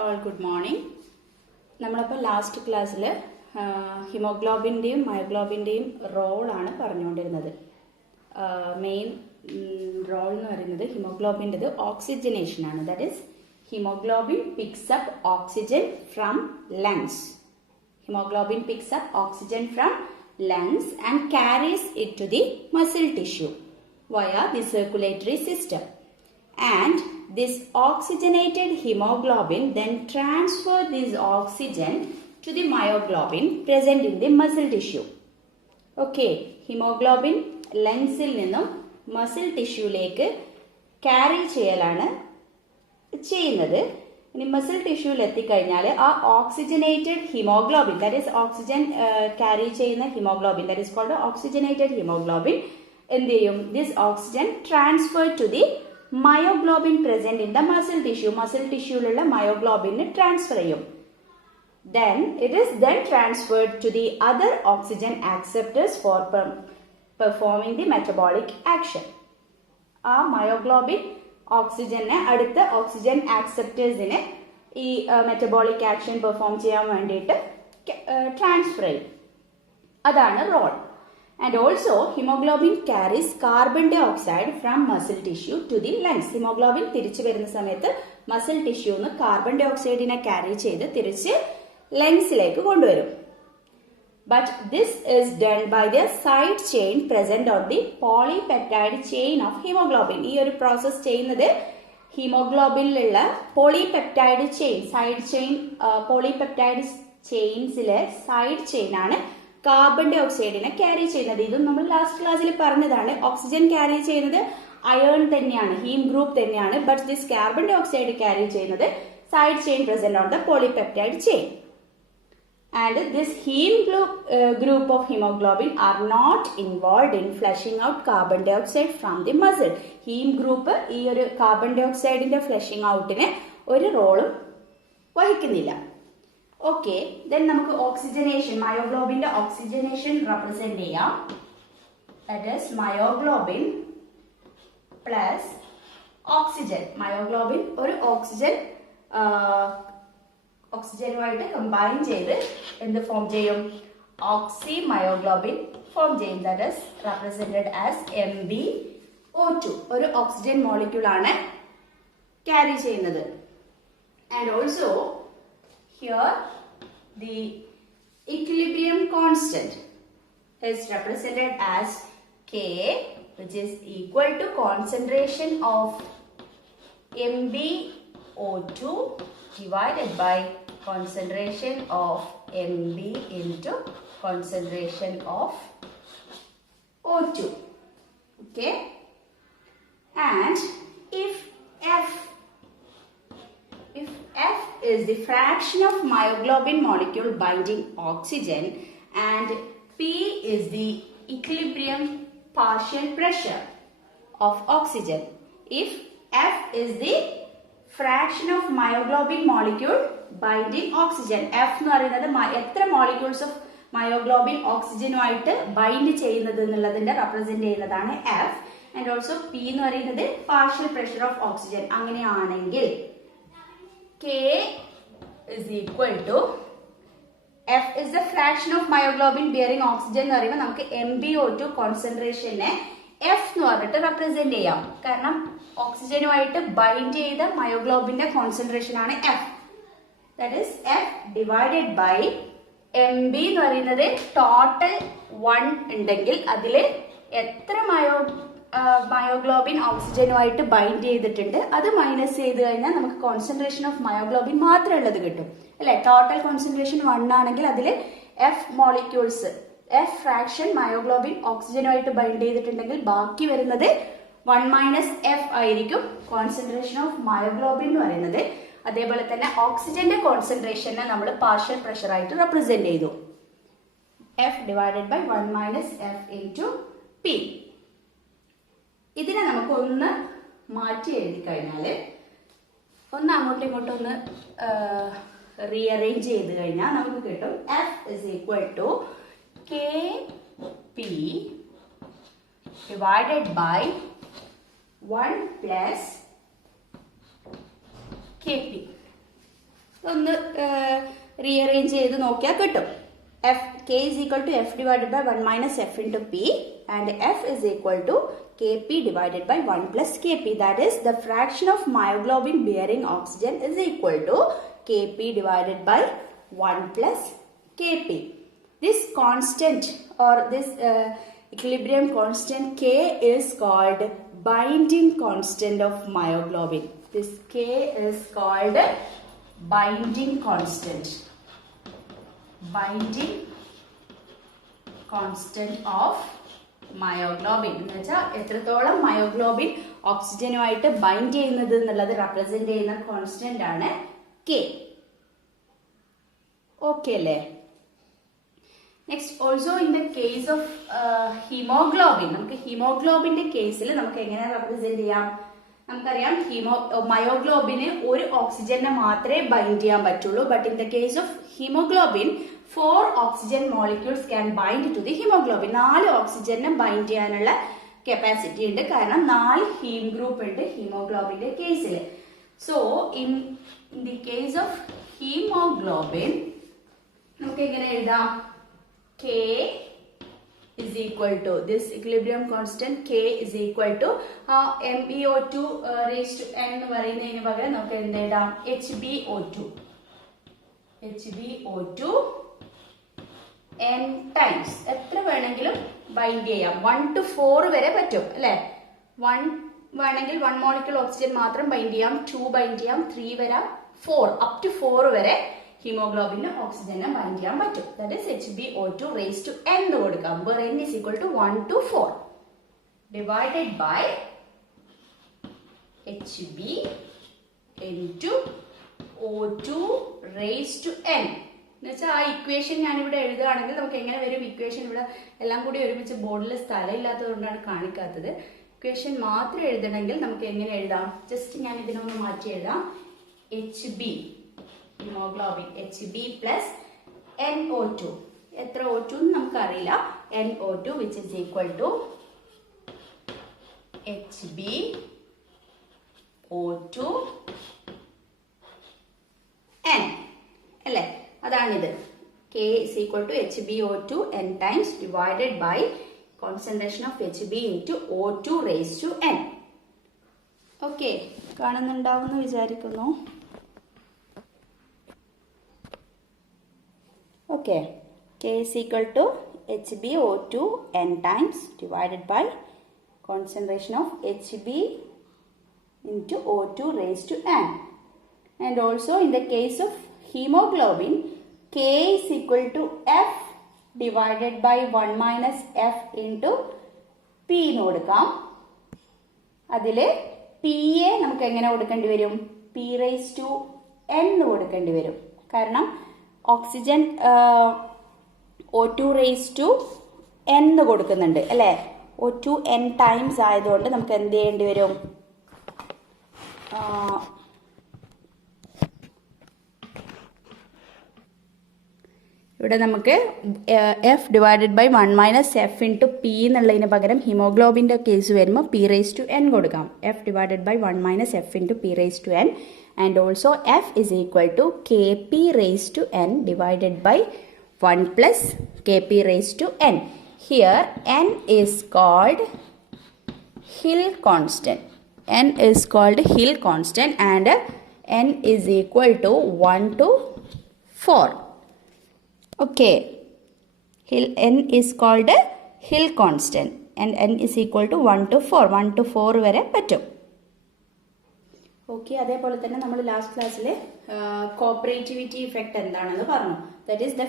all, good morning. നമ്മളപ്പോൾ last ക്ലാസ്സിൽ ഹിമോഗ്ലോബിൻ്റെയും മയോഗ്ലോബിൻ്റെയും റോളാണ് പറഞ്ഞുകൊണ്ടിരുന്നത്. മെയിൻ റോൾ എന്ന് പറയുന്നത് ഹിമോഗ്ലോബിൻ്റെത് ഓക്സിജനേഷനാണ്. That is hemoglobin picks up oxygen from lungs. Hemoglobin picks up oxygen from lungs and carries it to the muscle tissue via the circulatory system. And this oxygenated hemoglobin then transfers this oxygen to the myoglobin present in the muscle tissue. Okay, hemoglobin ലങ്സിൽ നിന്നും muscle ടിഷ്യൂലേക്ക് carry ചെയ്യലാണ് ചെയ്യുന്നത്. ഇനി muscle ടിഷ്യൂവിൽ എത്തിക്കഴിഞ്ഞാൽ ആ oxygenated hemoglobin, that is oxygen carry ചെയ്യുന്ന hemoglobin, that is called oxygenated hemoglobin എന്ത് ചെയ്യും? This oxygen transfer to the myoglobin present in the muscle tissue. Muscle ടിഷ്യൂവിലുള്ള മയോഗ്ലോബിന് ട്രാൻസ്ഫർ ചെയ്യും. Then it is then transferred to the other oxygen acceptors for performing the metabolic action. ആ myoglobin ഓക്സിജനെ അടുത്ത oxygen ആക്സെപ്റ്റേഴ്സിനെ ഈ metabolic action perform ചെയ്യാൻ വേണ്ടിയിട്ട് transfer ചെയ്യും. അതാണ് role. And also haemoglobin carries carbon dioxide from muscle tissue to the lungs. Haemoglobin തിരിച്ചു വരുന്ന സമയത്ത് മസിൽ ടിഷ്യൂന്ന് കാർബൺ ഡൈ ഓക്സൈഡിനെ ക്യാരി ചെയ്ത് തിരിച്ച് ലങ്സിലേക്ക് കൊണ്ടുവരും. But this is done by the side chain present on the polypeptide chain of hemoglobin. ഈ ഒരു പ്രോസസ് ചെയ്യുന്നത് ഹീമോഗ്ലോബിനിലുള്ള polypeptide chain, side chain polypeptide ചെയിൻസിലെ സൈഡ് ചെയിൻ ആണ് കാർബൺ ഡൈ ഓക്സൈഡിനെ ക്യാരി ചെയ്യുന്നത്. ഇതും നമ്മൾ ലാസ്റ്റ് ക്ലാസ്സിൽ പറഞ്ഞതാണ്. ഓക്സിജൻ ക്യാരി ചെയ്യുന്നത് അയേൺ തന്നെയാണ്, ഹീം ഗ്രൂപ്പ് തന്നെയാണ്. But this carbon dioxide carry ചെയ്യുന്നത് side chain present on the polypeptide chain. And this heme group of hemoglobin are not involved in flushing out carbon dioxide from the muscle. Heme group ഈ ഒരു carbon dye ഓക്സൈഡിന്റെ flushing ഔട്ടിന് ഒരു റോളും വഹിക്കുന്നില്ല. Okay, then നമുക്ക് oxygenation, മയോഗ്ലോബിന്റെ oxygenation represent ചെയ്യാം. That is myoglobin plus oxygen. Myoglobin ഒരു ഓക്സിജനുമായിട്ട് combine ചെയ്ത് എന്ത് form ചെയ്യും? ഓക്സി മയോഗ്ലോബിൻ ഫോം ചെയ്യും. That is represented as MbO2. ഒരു ഓക്സിജൻ മോളിക്യൂൾ ആണ് ക്യാരി ചെയ്യുന്നത്. And also here the equilibrium constant is represented as K, which is equal to concentration of MbO2 divided by concentration of Mb into concentration of O2. Okay, and if F is the fraction of myoglobin molecule binding oxygen and P is the equilibrium partial pressure of oxygen. If F is the fraction of myoglobin molecule binding oxygen, F എന്ന് പറയുന്നത് എത്ര molecules of myoglobin ഓക്സിജനുമായിട്ട് bind ചെയ്യുന്നത് എന്നുള്ളതിന്റെ represent ചെയ്യുന്നതാണ് F. And also P എന്ന് പറയുന്നത് partial pressure of oxygen. അങ്ങനെയാണെങ്കിൽ K is equal to F is the fraction of myoglobin bearing oxygen എന്ന് പറയുമ്പോൾ നമുക്ക് MbO2 കോൺസെൻട്രേഷനെ F എന്ന് പറഞ്ഞിട്ട് റെപ്രസെന്റ് ചെയ്യാം. കാരണം ഓക്സിജനുമായിട്ട് ബൈൻഡ് ചെയ്ത മയോഗ്ലോബിന്റെ കോൺസെൻട്രേഷൻ ആണ് F. That is F divided by Mb എന്ന് പറയുന്നത് ടോട്ടൽ 1 ഉണ്ടെങ്കിൽ അതിൽ എത്ര മയോഗ്ലോബിൻ ഓക്സിജനുമായിട്ട് ബൈൻഡ് ചെയ്തിട്ടുണ്ട് അത് മൈനസ് ചെയ്ത് കഴിഞ്ഞാൽ നമുക്ക് കോൺസെൻട്രേഷൻ ഓഫ് മയോഗ്ലോബിൻ മാത്രമേ ഉള്ളത് കിട്ടും അല്ലെ. ടോട്ടൽ കോൺസെൻട്രേഷൻ 1 ആണെങ്കിൽ അതിൽ F ഫ്രാക്ഷൻ മയോഗ്ലോബിൻ ഓക്സിജനുമായിട്ട് ബൈൻഡ് ചെയ്തിട്ടുണ്ടെങ്കിൽ ബാക്കി വരുന്നത് 1 - F ആയിരിക്കും കോൺസെൻട്രേഷൻ ഓഫ് മയോഗ്ലോബിൻ എന്ന് പറയുന്നത്. അതേപോലെ തന്നെ ഓക്സിജന്റെ കോൺസെൻട്രേഷനെ നമ്മൾ പാർഷ്യൽ പ്രഷർ ആയിട്ട് റെപ്രസെന്റ് ചെയ്തു. F divided by 1 - F into P. ഇതിനെ നമുക്ക് ഒന്ന് മാറ്റി എഴുതി കഴിഞ്ഞാൽ, ഒന്ന് അങ്ങോട്ടും ഇങ്ങോട്ടും ഒന്ന് റീഅറേഞ്ച് ചെയ്ത് കഴിഞ്ഞാൽ നമുക്ക് കിട്ടും F is equal to Kp divided by 1 plus Kp. ഒന്ന് റീഅറേഞ്ച് ചെയ്ത് നോക്കിയാൽ കിട്ടും. k is equal to f divided by 1 minus f into p, and f is equal to kp divided by 1 plus kp. That is, the fraction of myoglobin bearing oxygen is equal to kp divided by 1 plus kp. This constant or this equilibrium constant k is called binding constant of myoglobin. This k is called binding constant. Binding constant of myoglobin എന്ന് വെച്ചാൽ എത്രത്തോളം myoglobin ഓക്സിജനുമായിട്ട് bind ചെയ്യുന്നത് എന്നുള്ളത് represent ചെയ്യുന്ന constant ആണ് K. Okay അല്ലേ? Next, also in the case of hemoglobin, നമുക്ക് ഹീമോഗ്ലോബിന്റെ കേസിൽ നമുക്ക് എങ്ങനെ റെപ്രസെന്റ് ചെയ്യാം? നമുക്കറിയാം മയോഗ്ലോബിന് ഒരു ഓക്സിജനെ മാത്രമേ ബൈൻഡ് ചെയ്യാൻ പറ്റുള്ളൂ. But in the case of hemoglobin 4 oxygen molecules can bind to the hemoglobin. 4 ഓക്സിജനെ ബൈൻഡ് ചെയ്യാനുള്ള കപ്പാസിറ്റി ഉണ്ട്, കാരണം 4 ഹീം ഗ്രൂപ്പ് ഉണ്ട് ഹീമോഗ്ലോബിന്റെ കേസിൽ. So in the case of hemoglobin നമുക്ക് എങ്ങനെ എഴുതാം? K is equal to this equilibrium constant. K is equal to MbO2 raised to n എന്ന് പറയുന്നതിന് പകരം നമുക്ക് എന്ത് എഴുതാം? HbO2 n times. എത്ര വേണമെങ്കിലും ബൈൻഡ് ചെയ്യാം. 1 to 4 വരെ പറ്റും അല്ലെ? 1 വേണമെങ്കിൽ 1 മോളിക്യൂൾ ഓക്സിജൻ മാത്രം ബൈൻഡ് ചെയ്യാം, 2 ബൈൻഡ് ചെയ്യാം, 3 വരാം, 4 അപ് ടു 4 വരെ ഹീമോഗ്ലോബിന് ഓക്സിജനെ ബൈൻഡ് ചെയ്യാൻ പറ്റും. That is HbO2 raise to n എന്ന് കൊടുക്കാം. where n is equal to 1 to 4 divided by Hb into O2 raised to n. എന്നുവെച്ചാൽ ആ ഇക്വേഷൻ ഞാനിവിടെ എഴുതുകയാണെങ്കിൽ നമുക്ക് എങ്ങനെ വരും? ഇക്വേഷൻ ഇവിടെ എല്ലാം കൂടി ഒരുമിച്ച് ബോർഡിൽ സ്ഥലമില്ലാത്തത് കൊണ്ടാണ് കാണിക്കാത്തത്. ഇക്വേഷൻ മാത്രം എഴുതണമെങ്കിൽ നമുക്ക് എങ്ങനെ എഴുതാം? ജസ്റ്റ് ഞാൻ ഇതിനൊന്ന് മാറ്റി എഴുതാം. HB haemoglobin HB plus NO2. എത്ര O2 എന്ന് നമുക്കറിയില്ല. NO2 which is equal to HbO2 n അല്ലേ? അതാണിത്. K is equal to HbO2 n times divided by concentration of Hb into O2 raised to n. Okay, കാണുന്നുണ്ടാവുമെന്ന് വിചാരിക്കുന്നു. Okay, K is equal to HbO2 n times divided by concentration of Hb into O2 raised to n. And also in the case of hemoglobin, K is equal to F divided by 1 minus F into P എന്ന് കൊടുക്കാം. അതിൽ P യെ നമുക്ക് എങ്ങനെ കൊടുക്കേണ്ടി വരും? P raised to n എന്ന് കൊടുക്കേണ്ടി വരും. കാരണം oxygen O2 raised to n എന്ന് കൊടുക്കുന്നുണ്ട് അല്ലേ? O2 n ടൈംസ് ആയതുകൊണ്ട് നമുക്ക് എന്ത് ചെയ്യേണ്ടി വരും? ഇവിടെ നമുക്ക് F divided by 1 minus F into P എന്നുള്ളതിന് പകരം ഹീമോഗ്ലോബിൻ്റെ കേസ് വരുമ്പോൾ P റേസ് ടു n കൊടുക്കാം. F divided by 1 minus F into P raise to n, and also F is equal to Kp raise to n divided by 1 plus Kp raise to n. Here n is called Hill constant. N is called Hill constant and n is equal to 1 to 4. Okay, n is called Hill constant and n is equal to 1 to 4. 1 to 4 വരെ പറ്റും. Okay, അതേപോലെ തന്നെ നമ്മൾ last ക്ലാസ്സിൽ കോപ്പറേറ്റിവിറ്റി effect എന്താണെന്ന് പറഞ്ഞു. That is the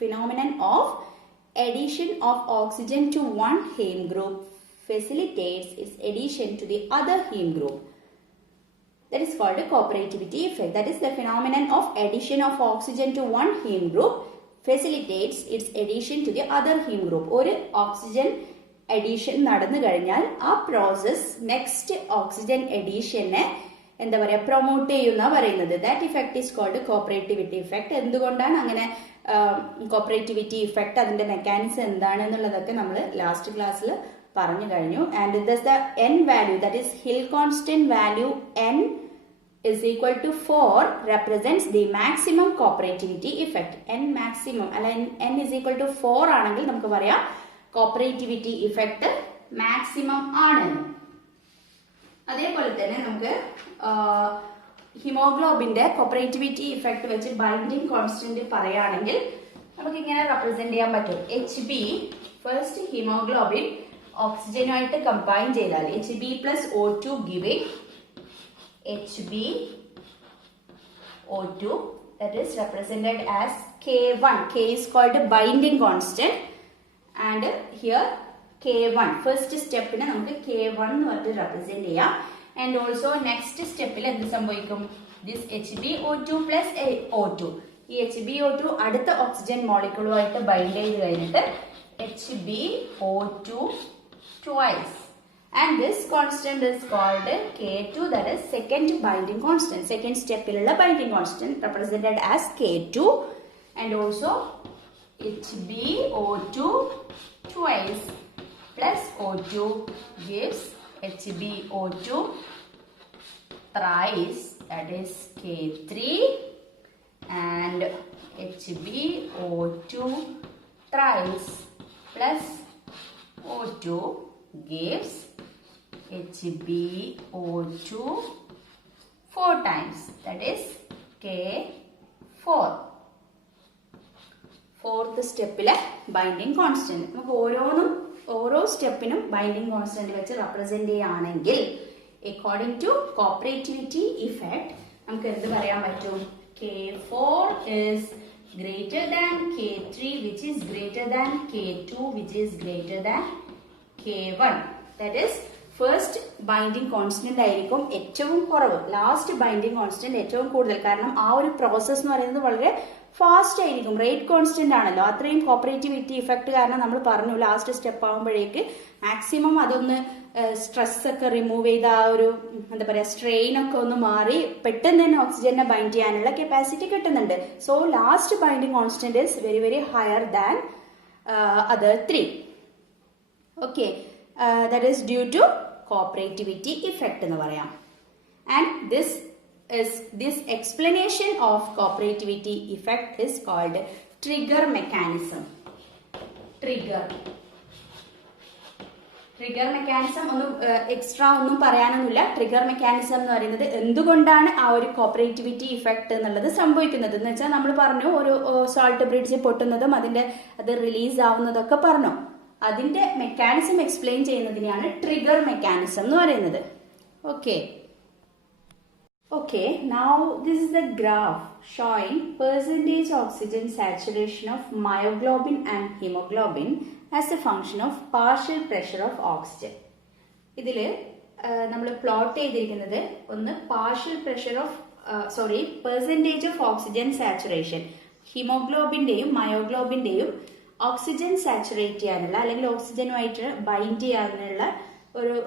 phenomenon of addition of oxygen to one heme group facilitates its addition to the other heme group. That is called a cooperativity effect. That is the phenomenon of addition of oxygen to one heme group facilitates its addition to the other heme group. ഒരു oxygen addition നടന്നു കഴിഞ്ഞാൽ ആ process next oxygen അഡീഷനെ എന്താ പറയുക promote ചെയ്യുന്ന പറയുന്നത്. That effect is called cooperativity effect. എന്തുകൊണ്ടാണ് അങ്ങനെ കോപ്പറേറ്റിവിറ്റി ഇഫക്റ്റ്, അതിന്റെ മെക്കാനിസം എന്താണെന്നുള്ളതൊക്കെ നമ്മൾ ലാസ്റ്റ് ക്ലാസ്സിൽ പറഞ്ഞു കഴിഞ്ഞു. And thus the n value, that is Hill constant value n is equal to 4 represents the maximum cooperativity effect. N maximum അല്ലെങ്കിൽ n is equal to 4 ആണെങ്കിൽ നമുക്ക് പറയാം cooperativity effect maximum ആണെന്ന്. അതേപോലെ തന്നെ നമുക്ക് ഹിമോഗ്ലോബിന്റെ കോപ്പറേറ്റിവിറ്റി ഇഫക്റ്റ് വെച്ച് ബൈൻഡിങ് കോൺസ്റ്റന്റ് പറയുകയാണെങ്കിൽ നമുക്ക് ഇങ്ങനെ റെപ്രസെന്റ് ചെയ്യാൻ പറ്റും. HB ഫസ്റ്റ് ഹിമോഗ്ലോബിൻ ഓക്സിജനുമായിട്ട് കമ്പൈൻ ചെയ്താൽ HB plus O2 giving HbO2, that is represented as K1. K is called binding constant and here K1 first step നെ നമുക്ക് K1 എന്ന് പറഞ്ഞിട്ട് റെപ്രസെന്റ് ചെയ്യാം. And also next step ൽ എന്ത് സംഭവിക്കും? This HbO2 plus O2, ഈ HbO2 അടുത്ത ഓക്സിജൻ മോളിക്യൂളുമായിട്ട് ബൈൻഡ് ചെയ്ത് കഴിഞ്ഞിട്ട് HbO2 twice, and this constant is called K2, that is second binding constant. Second step ilulla binding constant represented as K2, and also HbO2 twice plus O2 gives HbO2 thrice, that is K3, and HbO2 thrice plus O2 gives HbO2 4 times, that is K4. Fourth സ്റ്റെപ്പിലെ binding constant നമുക്ക് ഓരോ സ്റ്റെപ്പിനും binding constant വെച്ച് represent ചെയ്യുകയാണെങ്കിൽ according to cooperativity effect നമുക്ക് എന്ത് പറയാൻ പറ്റും? K4 is greater than K3, which is greater than K2, which is greater than K1. That is first binding constant ആയിരിക്കും ഏറ്റവും കുറവ്, ലാസ്റ്റ് ബൈൻഡിങ് കോൺസ്റ്റന്റ് ഏറ്റവും കൂടുതൽ. കാരണം ആ ഒരു പ്രോസസ് എന്ന് പറയുന്നത് വളരെ ഫാസ്റ്റ് ആയിരിക്കും. റേറ്റ് കോൺസ്റ്റന്റ് ആണല്ലോ, അത്രയും കോപ്പറേറ്റിവിറ്റി ഇഫക്റ്റ് കാരണം നമ്മൾ പറഞ്ഞു ലാസ്റ്റ് സ്റ്റെപ്പ് ആകുമ്പോഴേക്ക് മാക്സിമം അതൊന്ന് സ്ട്രെസ് ഒക്കെ റിമൂവ് ചെയ്ത ആ ഒരു എന്താ പറയുക സ്ട്രെയിൻ ഒക്കെ ഒന്ന് മാറി പെട്ടെന്ന് തന്നെ ഓക്സിജനെ ബൈൻഡ് ചെയ്യാനുള്ള കപ്പാസിറ്റി കിട്ടുന്നുണ്ട്. So last binding constant is very very higher than other three. Okay, that is due to cooperativity effect എന്ന് പറയാം. And this explanation of cooperativity effect is called trigger mechanism. Trigger mechanism ഒന്നും extra ഒന്നും പറയാനൊന്നുമില്ല. Trigger mechanism എന്ന് പറയുന്നത് എന്തുകൊണ്ടാണ് ആ ഒരു കോപ്പറേറ്റിവിറ്റി ഇഫക്റ്റ് എന്നുള്ളത് സംഭവിക്കുന്നത് എന്ന് വെച്ചാൽ നമ്മൾ പറഞ്ഞു ഒരു സോൾട്ട് ബ്രിഡ്ജ് പൊട്ടുന്നതും അത് റിലീസ് ആവുന്നതൊക്കെ പറഞ്ഞു. അതിന്റെ മെക്കാനിസം എക്സ്പ്ലെയിൻ ചെയ്യുന്നതിനെയാണ് ട്രിഗർ മെക്കാനിസം എന്ന് പറയുന്നത്. Okay, now this is the graph showing percentage oxygen saturation of myoglobin and hemoglobin as a function of partial pressure of oxygen. ഇതില് നമ്മൾ പ്ലോട്ട് ചെയ്തിരിക്കുന്നത് ഒന്ന് partial pressure of percentage of oxygen saturation, ഹിമോഗ്ലോബിന്റെയും മയോഗ്ലോബിന്റെയും oxygen saturate ചെയ്യാനുള്ള അല്ലെങ്കിൽ ഓക്സിജനുമായിട്ട് bind ചെയ്യാനുള്ള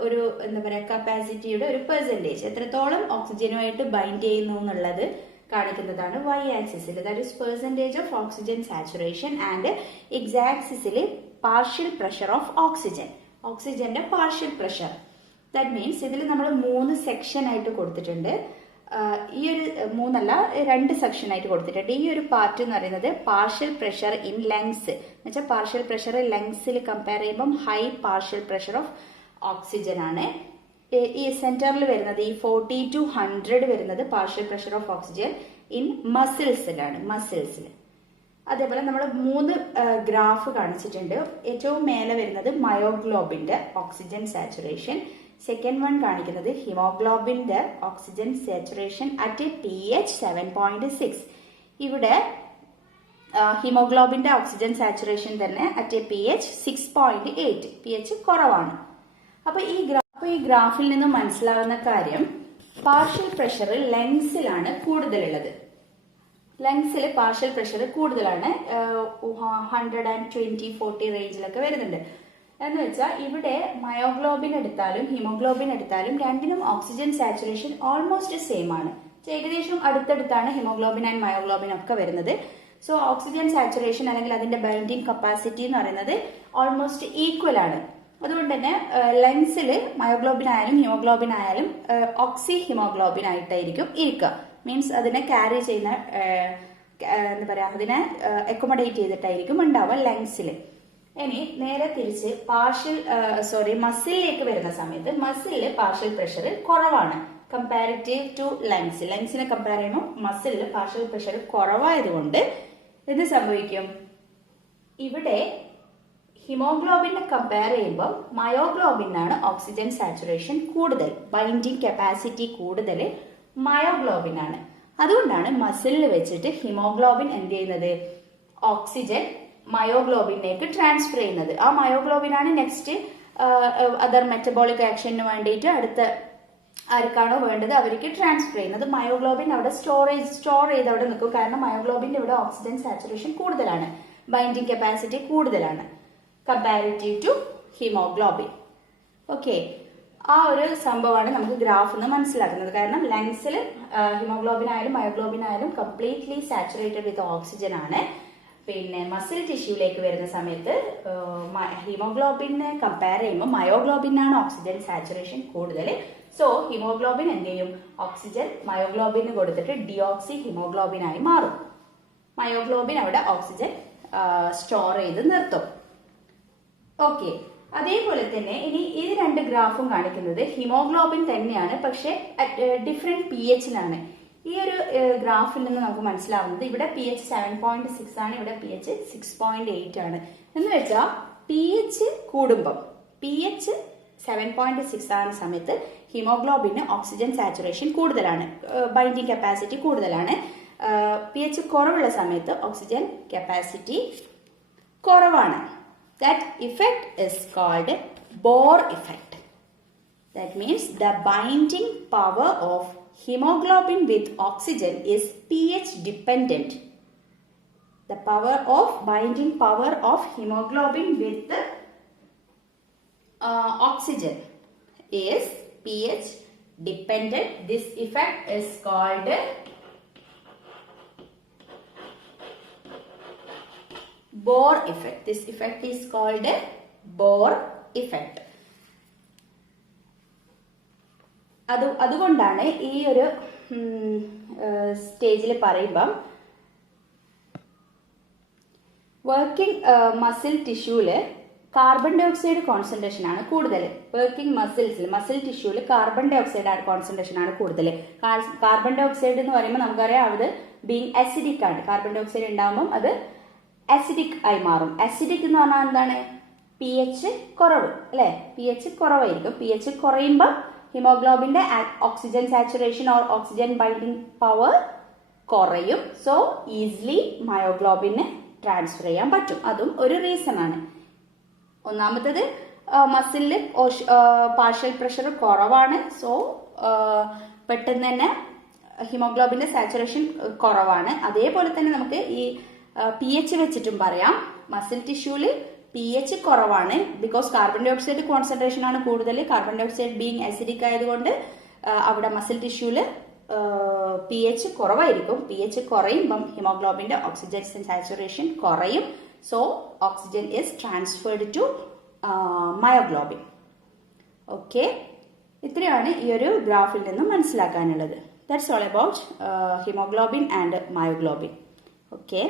ഒരു എന്താ പറയുക കപ്പാസിറ്റിയുടെ ഒരു പെർസെൻറ്റേജ്, എത്രത്തോളം ഓക്സിജനുമായിട്ട് ബൈൻഡ് ചെയ്യുന്നു എന്നുള്ളത് കാണിക്കുന്നതാണ് വൈ ആക്സിസിൽ. That is percentage of oxygen saturation and X ആക്സിസിൽ പാർഷ്യൽ പ്രഷർ ഓഫ് ഓക്സിജന്റെ പാർഷ്യൽ പ്രഷർ. ദാറ്റ് മീൻസ് ഇതിൽ നമ്മൾ 3 സെക്ഷൻ ആയിട്ട് കൊടുത്തിട്ടുണ്ട്. ഈ ഒരു 2 സെക്ഷൻ ആയിട്ട് കൊടുത്തിട്ടുണ്ട്. ഈ ഒരു പാർട്ട് എന്ന് പറയുന്നത് പാർഷ്യൽ പ്രഷർ ഇൻ ലങ്സ് എന്ന് വെച്ചാൽ പാർഷ്യൽ പ്രഷർ ലങ്സിൽ കമ്പയർ ചെയ്യുമ്പം high partial pressure of oxygen ആണ്. ഈ സെന്ററിൽ വരുന്നത് ഈ 40 to 100 വരുന്നത് partial pressure of oxygen in മസിൽസിൽ. അതേപോലെ നമ്മൾ 3 ഗ്രാഫ് കാണിച്ചിട്ടുണ്ട്. ഏറ്റവും മേലെ വരുന്നത് മയോഗ്ലോബിന്റെ ഓക്സിജൻ സാച്ചുറേഷൻ, സെക്കൻഡ് വൺ കാണിക്കുന്നത് ഹിമോഗ്ലോബിന്റെ ഓക്സിജൻ സാച്ചുറേഷൻ അറ്റ് pH 7.6. ഇവിടെ ഹിമോഗ്ലോബിന്റെ ഓക്സിജൻ സാച്ചുറേഷൻ തന്നെ അറ്റ് pH 6.8, pH കുറവാണ്. അപ്പൊ ഈ ഗ്രാഫിൽ നിന്ന് മനസ്സിലാവുന്ന കാര്യം പാർഷ്യൽ പ്രഷർ ലങ്സിലാണ് കൂടുതലുള്ളത്. ലങ്സിൽ പാർഷ്യൽ പ്രഷർ കൂടുതലാണ്, 120-40 റേഞ്ചിലൊക്കെ വരുന്നുണ്ട്. എന്ന് വെച്ചാൽ ഇവിടെ മയോഗ്ലോബിൻ എടുത്താലും ഹിമോഗ്ലോബിൻ എടുത്താലും രണ്ടിനും ഓക്സിജൻ സാച്ചുറേഷൻ ഓൾമോസ്റ്റ് സെയിം ആണ്. ഏകദേശം അടുത്തടുത്താണ് ഹിമോഗ്ലോബിൻ ആൻഡ് മയോഗ്ലോബിൻ ഒക്കെ വരുന്നത്. സോ ഓക്സിജൻ സാച്ചുറേഷൻ അല്ലെങ്കിൽ അതിന്റെ ബൈൻഡിങ് കപ്പാസിറ്റി എന്ന് പറയുന്നത് ഓൾമോസ്റ്റ് ഈക്വൽ ആണ്. അതുകൊണ്ട് തന്നെ ലങ്സിൽ മയോഗ്ലോബിൻ ആയാലും ഹിമോഗ്ലോബിൻ ആയാലും ഓക്സി ഹിമോഗ്ലോബിൻ ആയിട്ടായിരിക്കും ഇരിക്കുക. മീൻസ് അതിനെ ക്യാരി ചെയ്യുന്ന എന്താ പറയുക, അതിനെ അക്കോമഡേറ്റ് ചെയ്തിട്ടായിരിക്കും ഉണ്ടാവുക ലങ്സിൽ. ഇനി നേരെ തിരിച്ച് മസിലിലേക്ക് വരുന്ന സമയത്ത് മസിലിൽ പാർഷ്യൽ പ്രഷർ കുറവാണ് കമ്പാരിറ്റീവ് ടു ലങ്സ്. ലങ്സിനെ കമ്പയർ ചെയ്യുമ്പോൾ മസിലിൽ പാർഷ്യൽ പ്രഷർ കുറവായതുകൊണ്ട് എന്ത് സംഭവിക്കും, ഇവിടെ ഹിമോഗ്ലോബിനെ കമ്പയർ ചെയ്യുമ്പോൾ മയോഗ്ലോബിനാണ് ഓക്സിജൻ സാച്ചുറേഷൻ കൂടുതൽ, ബൈൻഡിങ് കപ്പാസിറ്റി കൂടുതൽ മയോഗ്ലോബിനാണ്. അതുകൊണ്ടാണ് മസിലിൽ വെച്ചിട്ട് ഹിമോഗ്ലോബിൻ എന്ത് ചെയ്യുന്നത്, ഓക്സിജൻ മയോഗ്ലോബിനിലേക്ക് ട്രാൻസ്ഫർ ചെയ്യുന്നത്. ആ മയോഗ്ലോബിനാണ് നെക്സ്റ്റ് അതർ മെറ്റബോളിക് ആക്ഷന് വേണ്ടിയിട്ട് അടുത്ത ആർക്കാണോ വേണ്ടത് അവർക്ക് ട്രാൻസ്ഫർ ചെയ്യുന്നത്. മയോഗ്ലോബിൻ അവിടെ സ്റ്റോർ ചെയ്ത് അവിടെ നിൽക്കും. കാരണം മയോഗ്ലോബിന്റെ ഇവിടെ ഓക്സിജൻ സാച്ചുറേഷൻ കൂടുതലാണ്, ബൈൻഡിങ് കപ്പാസിറ്റി കൂടുതലാണ് കമ്പാരിറ്റീവ് ടു ഹിമോഗ്ലോബിൻ. ഓക്കെ, ആ ഒരു സംഭവമാണ് നമുക്ക് ഗ്രാഫ് എന്ന് മനസ്സിലാക്കുന്നത്. കാരണം ലങ്സിൽ ഹിമോഗ്ലോബിൻ ആയാലും മയോഗ്ലോബിൻ ആയാലും കംപ്ലീറ്റ്ലി സാച്ചുറേറ്റഡ് വിത്ത് ഓക്സിജൻ ആണ്. പിന്നെ മസിൽ ടിഷ്യൂലേക്ക് വരുന്ന സമയത്ത് ഹിമോഗ്ലോബിനെ കമ്പയർ ചെയ്യുമ്പോൾ മയോഗ്ലോബിനാണ് ഓക്സിജൻ സാച്ചുറേഷൻ കൂടുതൽ. സോ ഹിമോഗ്ലോബിൻ എന്ത് ചെയ്യും, ഓക്സിജൻ മയോഗ്ലോബിന് കൊടുത്തിട്ട് ഡിയോക്സി ഹിമോഗ്ലോബിനായി മാറും. മയോഗ്ലോബിൻ അവിടെ ഓക്സിജൻ സ്റ്റോർ ചെയ്ത് നിർത്തും. ഓക്കെ, അതേപോലെ തന്നെ ഇനി ഈ രണ്ട് ഗ്രാഫും കാണിക്കുന്നത് ഹിമോഗ്ലോബിൻ തന്നെയാണ്, പക്ഷെ ഡിഫറെന്റ് pHലാണ്. ഈ ഒരു ഗ്രാഫിൽ നിന്ന് നമുക്ക് മനസ്സിലാവുന്നത് ഇവിടെ pH 7.6 ആണ്, ഇവിടെ pH 6.8 ആണ്. എന്ന് വെച്ചാൽ pH കൂടുമ്പം pH 7.6 ആകുന്ന സമയത്ത് ഹിമോഗ്ലോബിന് ഓക്സിജൻ സാച്ചുറേഷൻ കൂടുതലാണ്, ബൈൻഡിങ് കപ്പാസിറ്റി കൂടുതലാണ്. pH കുറവുള്ള സമയത്ത് ഓക്സിജൻ കപ്പാസിറ്റി കുറവാണ്. That effect is called Bohr effect. That means the binding power of hemoglobin with oxygen is pH dependent. The binding power of hemoglobin with oxygen is pH dependent. This effect is called Bohr effect. This effect is called Bohr effect. അതുകൊണ്ടാണ് ഈ ഒരു സ്റ്റേജിൽ പറയുമ്പം working muscle ടിഷ്യൂല് carbon dioxide concentration ആണ് കൂടുതൽ. Working muscle ടിഷ്യൂല് carbon dioxide concentration ആണ് കൂടുതൽ. കാർബൺ ഡൈ ഓക്സൈഡ് എന്ന് പറയുമ്പോൾ നമുക്കറിയാം അത് ബീങ് അസിഡിക് ആണ്. കാർബൺ ഡൈ ഓക്സൈഡ് ഉണ്ടാകുമ്പോൾ അത് അസിഡിക് ആയി മാറും. അസിഡിക് എന്ന് പറഞ്ഞാൽ എന്താണ്, pH കുറവ് അല്ലെ, pH കുറവായിരിക്കും. pH കുറയുമ്പോൾ ഹിമോഗ്ലോബിന്റെ oxygen saturation or oxygen binding power കുറയും. സോ ഈസിലി മയോഗ്ലോബിന് ട്രാൻസ്ഫർ ചെയ്യാൻ പറ്റും. അതും ഒരു റീസൺ ആണ്. ഒന്നാമത്തത് മസിലില് പാർഷ്യൽ പ്രഷർ കുറവാണ്. സോ പെട്ടെന്ന് തന്നെ ഹിമോഗ്ലോബിന്റെ സാച്ചുറേഷൻ കുറവാണ്. അതേപോലെ തന്നെ നമുക്ക് ഈ pH വെച്ചിട്ടും പറയാം. മസിൽ ടിഷ്യൂല് pH കുറവാണ്, because carbon dioxide concentration ആണ് കൂടുതൽ. Carbon dioxide being acidic ആയതുകൊണ്ട് അവിടെ മസിൽ ടിഷ്യൂല് pH കുറവായിരിക്കും. pH കുറയുമ്പം ഹിമോഗ്ലോബിന്റെ ഓക്സിജൻ സാച്ചുറേഷൻ കുറയും. So oxygen is transferred to myoglobin. Okay, ഇത്രയാണ് ഈ ഒരു ഗ്രാഫിൽ നിന്നും മനസ്സിലാക്കാനുള്ളത്. That's all about hemoglobin and myoglobin. Okay.